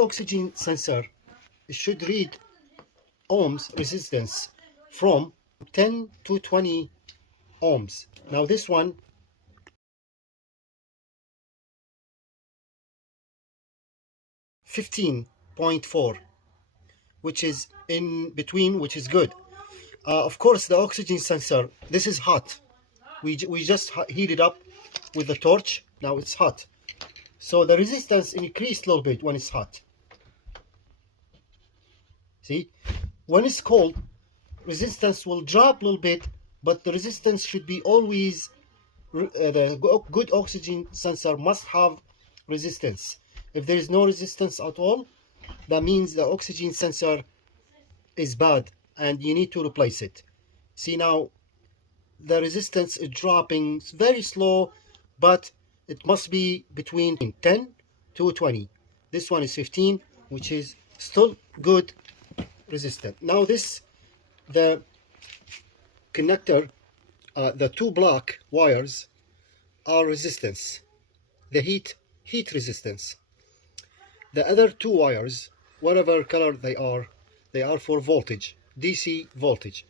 oxygen sensor should read ohms resistance from 10 to 20 ohms. Now this one (15.4), which is in between, which is good. Of course, the oxygen sensor, this is hot. We just heat it up with the torch. Now it's hot. So the resistance increased a little bit when it's hot. See? When it's cold, resistance will drop a little bit, but the resistance should be always, the good oxygen sensor must have resistance. If there is no resistance at all, that means the oxygen sensor is bad and you need to replace it. See, now the resistance is dropping. It's very slow, but it must be between 10 to 20. This one is 15, which is still good resistant. Now the connector, the two black wires are resistance, the heat resistance. The other two wires, whatever color they are for voltage, DC voltage.